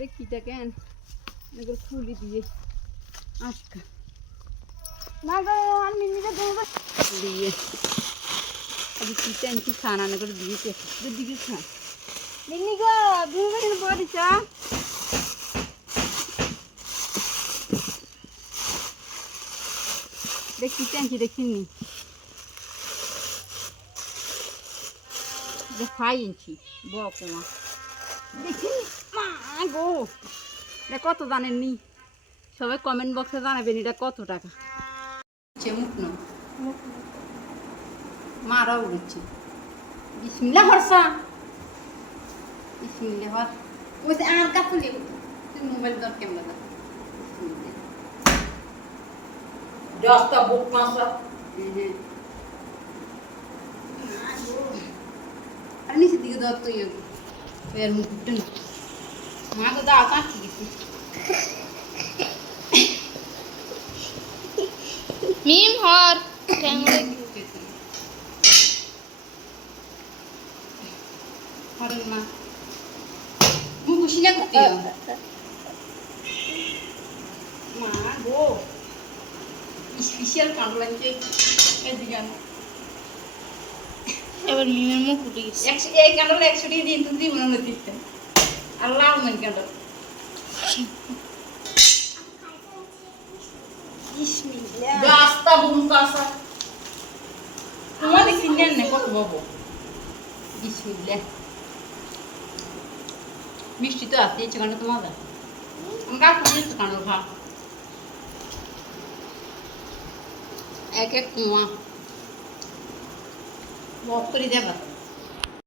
দেখি কেন এগুলো খুলি দিয়ে আজকা না গো আমি নিজে দেবো দিয়ে अभी किचन की खाना ना कर दिए के दिए खा मिन्नी को दूर में बहुत अच्छा देख किचन की देखी नहीं देख 5 इंची बहुत कम देखी माँ गो देख कत जाने नहीं সবাই কমেন্ট বক্সে জানাবেন এটা কত টাকা মুখ না মারা উড়ছে বিসমিল্লাহ হরসা বিসমিল্লাহ হর ওই আর কাছে লে তুই মোবাইল ধর ক্যামেরা ধর জাস্তা বুক মাসা আর নিচে দিকে ধর তুই এর মুখটা মা তো দা কাটছি কিছু মিম হর ট্যাংলে হরেন মা মুখ খুশিনা করতে মা গো স্পেশাল কাণ্ড লাগছে এদিকে এবার মিমের মুখ উঠে গেছে এই কাণ্ডটা 100 টাকা দিন তুমি মনে হচ্ছে আল্লাহ মন কাণ্ড বিসমিল্লাহ জাস্তা বুক মাসা তোমাদের সিনিয়র না কত বাবু বিসমিল্লাহ মিষ্টি তো আছে এই চিকেনটা তো মজা আমি কার কোন কাণ্ড খা এক এক কুয়া বক করে দেবা